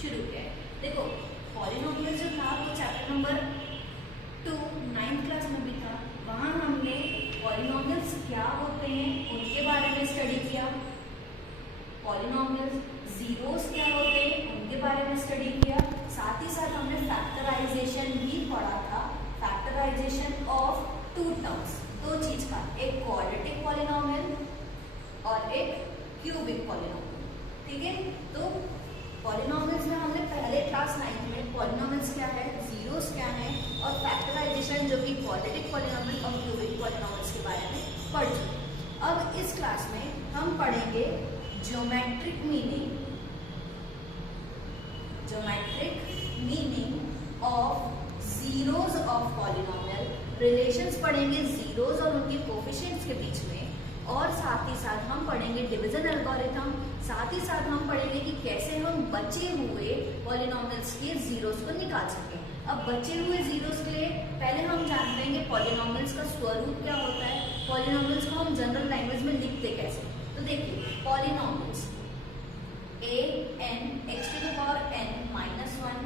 शुरू किया है। देखो पॉलिनोमियल जो था वो चैप्टर नंबर 2 9th क्लास में भी था, वहाँ हमने पॉलिनोमियल्स क्या होते हैं उनके बारे में स्टडी किया, पॉलिनोमियल्स जीरोस क्या होते हैं उनके बारे में स्टडी किया, साथ ही साथ हमने फैक्टराइजेशन भी पढ़ा था, फैक्टराइजेशन ऑफ टू टर्म्स, दो चीज का, एक क्वाड्रेटिक पॉलिनोमियल और एक क्यूबिक पॉलिनोमियल। ठीक है, तो पॉलिनोमियल्स में हमने पहले क्लास 9th में पॉलिनोमियल्स क्या है, जीरोस क्या है और फैक्टराइजेशन जो कि क्वाड्रेटिक पॉलिनोमियल और क्यूबिक पॉलिनोमियल्स के बारे में पढ़ चुके। अब इस क्लास में हम पढ़ेंगे geometric meaning of zeros of polynomial, relations पढ़ेंगे जीरोस और उनके कोफिशिएंट्स के बीच में, और साथ ही साथ हम पढ़ेंगे डिवीजन एल्गोरिथम, साथ ही साथ हम पढ़ेंगे कि कैसे हम बचे हुए पॉलिनोमियल्स के जीरोस को निकाल सकें। अब बचे हुए जीरोस के लिए पहले हम जान लेंगे पॉलिनोमियल्स का स्वरूप क्या होता है, पॉलिनोमियल्स को हम जनरल लैंग्वेज में लिखते कैसे। तो देखिए polynomials a n x to the power n minus 1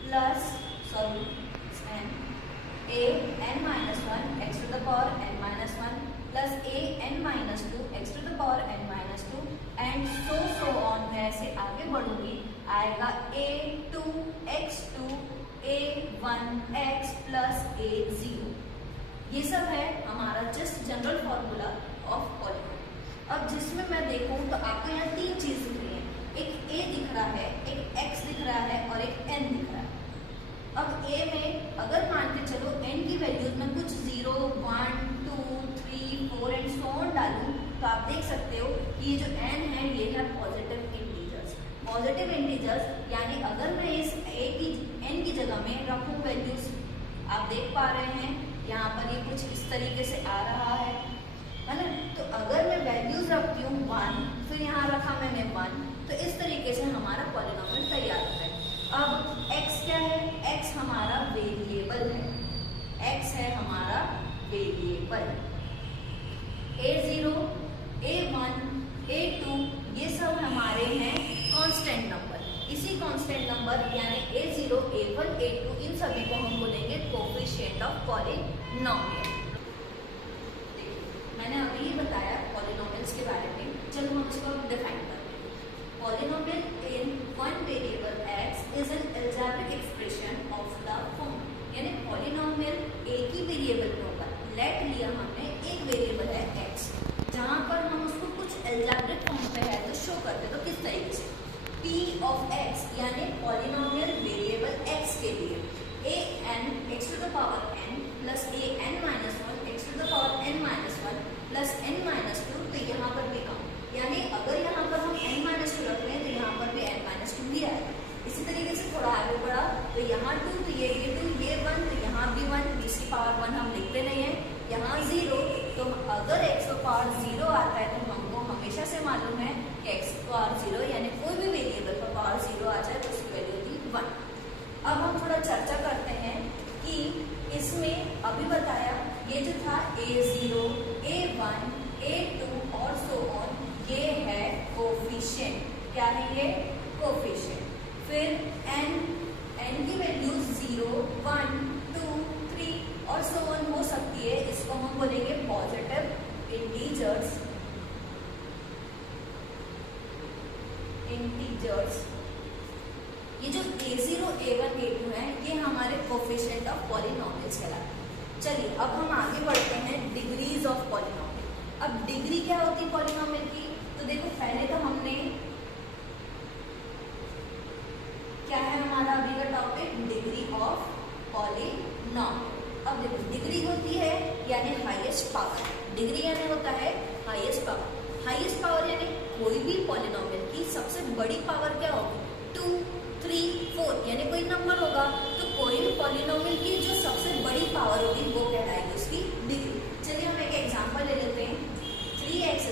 plus n a n minus 1 x to the power n minus 1 plus a n minus 2 x to the power n minus 2 and so on। मैं ऐसे आगे बढ़ूंगी, आएगा a2 x2 a1 x plus a0। ये सब है हमारा just general formula of polynomial. अब जिसमें मैं देखूं तो आपको यहाँ तीन चीज दिख रही है, एक a दिख रहा है, एक x दिख रहा है और एक n दिख रहा है। अब a में अगर मान के चलो n की वैल्यूज में कुछ 0 1 2 3 4 एंड सो ऑन डालूं तो आप देख सकते हो कि ये जो n है ये है पॉजिटिव इंटीजर्स। पॉजिटिव इंटीजर्स यानी अगर मैं इस a की n की जगह में रखूं वैल्यूज, आप देख पा रहे हैं यहाँ पर ये कुछ इस तरीके से आ रहा है ना। तो अगर मैं वैल्यूज रखती हूँ 1, फिर यहाँ रखा मैंने 1, तो इस तरीके से हमारा पॉलिनोमियल तैयार होता है। अब x क्या है, x हमारा वेरिएबल है, x है हमारा वेरिएबल। a0 a1 a2 ये सब हमारे हैं कांस्टेंट नंबर। इसी कांस्टेंट नंबर यानी a0 a1 a2 इन सभी को हम बोलेंगे कोफिशिएंट ऑफ पॉलिनोमियल। मैंने अभी ही बताया पॉलिनोमियल्स के बारे में, चलो हम इसको डिफाइन करते हैं। Polynomial in one variable x is an algebraic expression of the form, यानी पॉलिनोमियल एक ही वेरिएबल में होगा। लेट लिया हमने एक वेरिएबल है x, जहां पर हम उसको कुछ अलजेब्रिक फॉर्म पे है तो शो करते तो किस तरीके से, p ऑफ x यानी पॉलिनोमियल वेरिएबल x के लिए a n x to the power n plus a n minus 1 x to the power n minus 1 plus n minus 2, तो यहाँ पर भी कम, यानी अगर यहाँ पर हम n minus 2 रख रहे हैं तो यहाँ पर भी n minus 2 ही आएगा। इसी तरीके से थोड़ा आगे बढ़ा तो यहाँ 2 तो ये 2 ये 1 तो यहाँ भी 1, इसकी पावर 1 हम लिखते नहीं है, यहाँ 0, तो अगर x का पावर 0 आता है तो हमको हमेशा से मालूम है कि x का पावर 0 यानी कोई भी वेरिएबल का पावर 0 आ जाए तो उसकी वैल्यू होती 1। अब हम थोड़ा चर्चा करते हैं कि इसमें अभी बताया ये जो था a0 a1 a2 और सो ऑन, ये है कोफिशिएंट। क्या है ये, कोफिशिएंट। फिर n की वैल्यू 0 1 2 3 और सो ऑन हो सकती है, इसको हम बोलेंगे पॉजिटिव इंटीजर्स। ये जो a0 a1 a2 है ये हमारे कोफिशिएंट ऑफ पॉलिनोमियल्स कहलाते हैं। चलिए अब हम आगे बढ़ते हैं डिग्रीज ऑफ पॉलिनोमियल। अब डिग्री क्या होती है पॉलिनोमियल की, तो देखो पहले तो हमने क्या है हमारा अभी का टॉपिक, डिग्री ऑफ पॉलिनोमियल। अब देखो डिग्री होती है यानी हाईएस्ट पावर, डिग्री यानी होता है हाईएस्ट पावर। हाईएस्ट पावर यानी कोई भी पॉलिनोमियल की सबसे बड़ी पावर क्या होगी, 2 3 4 यानी कोई नंबर होगा, तो कोई भी पॉलिनोमियल की जो सबसे बड़ी पावर होगी वो कहलाएगी उसकी डिग्री। चलिए हम एक एग्जांपल ले लेते हैं, 3x²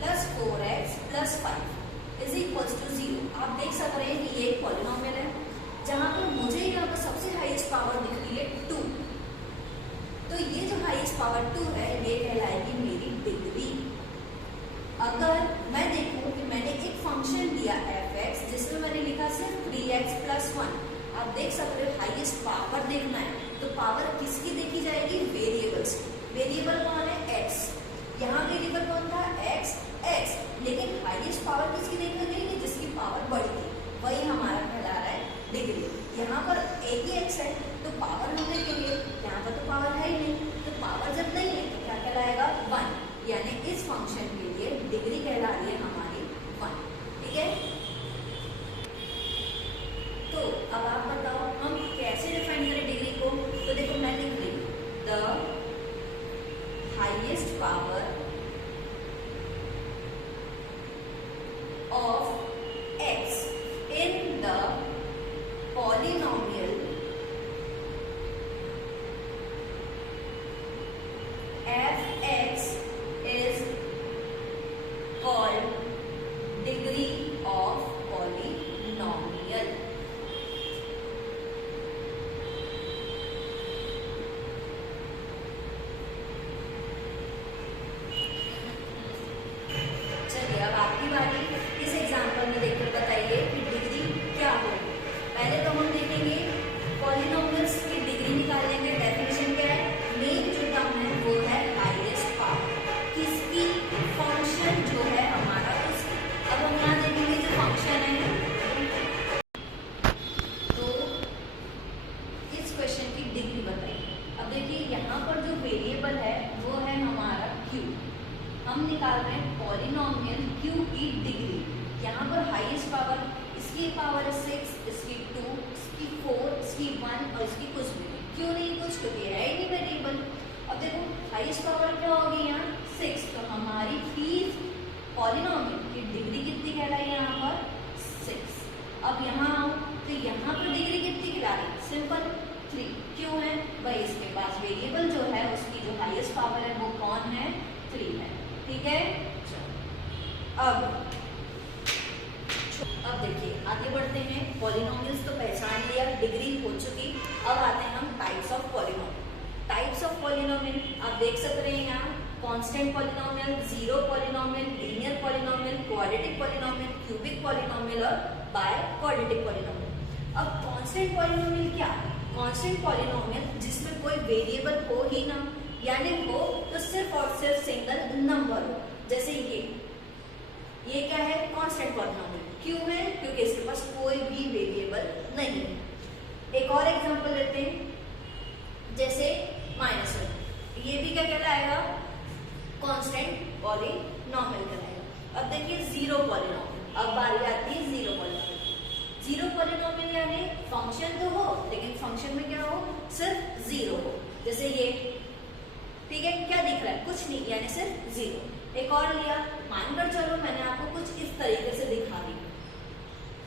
+ 4x + 5 is equals to 0। आप देख सकते हैं कि ये एक पॉलिनोमियल है जहां पर मुझे यहाँ पर सबसे हाईएस्ट पावर दिख रही है 2, तो ये जो हाईएस्ट पावर 2 है ये कहलाएगी मेरी डिग्री। अगर मैं देखूं कि मैंने एक फंक्शन दिया f अब देख सकते हो हाईएस्ट पावर देखना है तो पावर किसकी देखी जाएगी, वेरिएबल्स की। वेरिएबल कौन है, एक्स। यहाँ वेरिएबल कौन था, एक्स, एक्स। लेकिन हाईएस्ट पावर किसकी देखी गई, जिसकी पावर बड़ी थी, वही हमारा कहला रहा है डिग्री। यहाँ पर एक ही एक्स है तो पावर होने के लिए, यहाँ पर तो पावर है ही नहीं, तो पावर जब नहीं है तो क्या कहलाएगा, 1। यानी इस फंक्शन के लिए डिग्री कहला रही है हमारी 1। ठीक है, तो अब आप बताओ हम कैसे डिफाइन करें डिग्री को। तो देखो मैं लिख रही हूँ, the highest power of x in the polynomial fx is called degree of polynomial। चलिए अब आपकी बारी, इस एग्जाम्पल में देखकर बताइए कि डिग्री क्या होगी। पहले तो हम देखेंगे पॉलिनोमियल्स की डिग्री निकालेंगे। डेफिनेशन क्या है, मेन जो टर्म है वो है हाईएस्ट पावर किसकी, फंक्शन जो है हमारा उसकी। अब हम यहाँ देखेंगे जो फंक्शन है, तो इस क्वेश्चन की डिग्री बताइए। अब देखिए यहाँ पर जो वेरिएबल है वो है हमारा q। हम निकाल रहे हैं पॉलिनोमियल q की डिग्री। यहाँ पर हाईएस्ट पावर, इसकी पावर है 6, इसकी 2, इसकी 4, इसकी 1 और इसकी कुछ भी नहीं। क्यों नहीं कुछ, क्योंकि है ही नहीं वेरिएबल। अब देखो हाईएस्ट पावर क्या होगी यहाँ 6, तो हमारी फिफ्थ पॉलिनोमियल की डिग्री कितनी कहलाई यहाँ पर 6। अब यहाँ आओ तो यहाँ पर डिग्री कितनी कहला रही, सिंपल 3। क्यों है भाई, इसके पास वेरिएबल जो है उसकी जो हाईएस्ट पावर है वो कौन है, 3 है। ठीक है, अब देखिए आगे बढ़ते हैं। पॉलिनोमियल्स तो पहचान लिया, डिग्री हो चुकी। अब आते हैं हम types of polynomial. Types of polynomial आप देख सकते हैं यहाँ, constant polynomial, zero polynomial, linear polynomial, quadratic polynomial, cubic polynomial और बाय क्वाड्रेटिक पॉलिनोमियल। अब कांस्टेंट पॉलिनोमियल क्या है, कांस्टेंट पॉलिनोमियल जिसमें कोई वेरिएबल हो ही ना, यानी हो तो सिर्फ और सिर्फ सिंगल नंबर हो। जैसे ये क्या है, कांस्टेंट पॉलिनोमियल। क्यों है, क्योंकि इसके पास कोई भी वेरिएबल नहीं है। एक और एग्जांपल लेते हैं, जैसे -1, ये भी क्या कहलाएगा, कांस्टेंट पॉलिनोमियल कहलाएगा। अब देखिए जीरो पॉलिनोमियल, अब बारी आती है जीरो पॉलिनोमियल। जीरो पॉलिनोमियल यानी फंक्शन तो हो लेकिन फंक्शन में क्या हो, सिर्फ जीरो हो। जैसे ये, ठीक है, क्या दिख रहा है, कुछ नहीं, यानी सिर्फ जीरो। एक और लिया, मानकर चलो मैंने आपको कुछ इस तरीके से दिखा दी,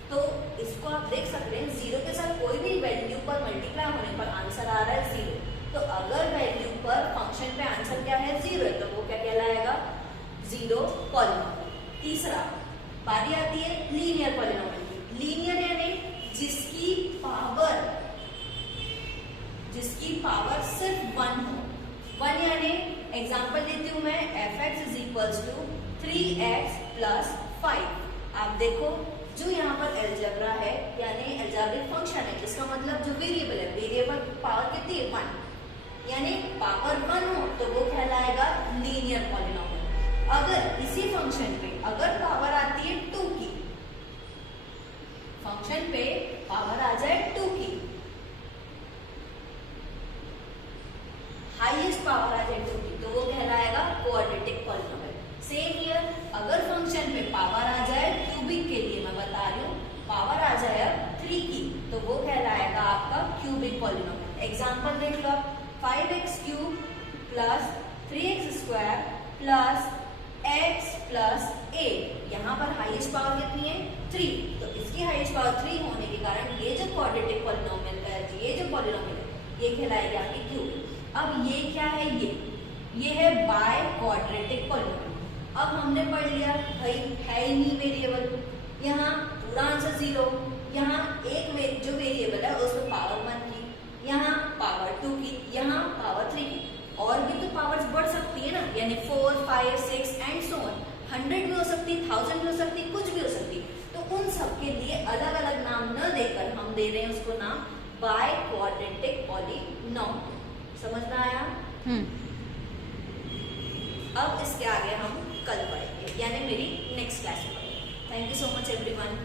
तो इसको आप देख सकते हैं जीरो के साथ कोई भी वैल्यू पर मल्टीप्लाई होने पर आंसर आ रहा है जीरो। तो अगर वैल्यू पर फंक्शन पे आंसर क्या है, जीरो है, तो वो क्या कहलाएगा, जीरो पॉलिनोमियल। तीसरा बारी आती है लीनियर पॉलिनोमियल की। लीनियर यानी जिसकी पावर सिर्फ 1 हो। 1 यानी एग्जाम्पल देती हूँ मैं, fx is equals to 3x plus 5। आप देखो जो यहाँ पर एल्जेब्रा है यानी एल्जेब्रिक फंक्शन है, इसका मतलब जो वेरिएबल है, वेरिएबल पावर कितनी है, 1, यानी पावर 1 हो तो वो कहलाएगा लीनियर पॉलिनोमियल। अगर इसी फंक्शन पे अगर पावर आती है 2 की, फंक्शन पे पावर आ जाए 2 की, हाईएस्ट पावर आ जाए 2 की, तो वो कहलाएगा क्वाड्रेटिक पॉलिनोमियल। सेम हियर, अगर फंक्शन पे पावर आ जाए क्यूबिक के लिए मैं बता रही हूँ, पावर आ जाए अब 3 की, तो वो कहलाएगा आपका क्यूबिक पॉलिनोमियल। एग्जांपल देख लो, 5x³ plus 3x² plus x plus 8। यहाँ पर हाईएस्ट पावर कितनी है, 3, तो इसकी हाईएस्ट पावर 3 होने के कारण ये जो क्वाड्रेटिक पॉलिनोमियल है, ये जो पॉलिनोमियल है, ये कहलाएगी आपकी क्यूबिक। अब ये क्या है, ये है बाय क्वाड्रेटिक पॉलिनोमियल। अब हमने पढ़ लिया भाई है ही नहीं वेरिएबल, यहाँ पूरा आंसर 0, यहाँ एक जो वेरिएबल है उसमें पावर 1 की, यहाँ पावर 2 की, यहाँ पावर 3 की, और भी तो पावर्स बढ़ सकती है ना, यानी 4, 5, 6 एंड सो ऑन। 100 भी हो सकती, 1000 भी हो सकती, कुछ भी हो सकती। तो उन सब के लिए अलग अलग नाम न देकर हम दे रहे हैं उसको नाम बाय क्वाड्रेटिक पॉलिनॉमियल। समझ में आया? अब इसके आगे हम कल पढ़ेंगे, यानी मेरी नेक्स्ट क्लास में पढ़ेंगे। Thank you so much everyone.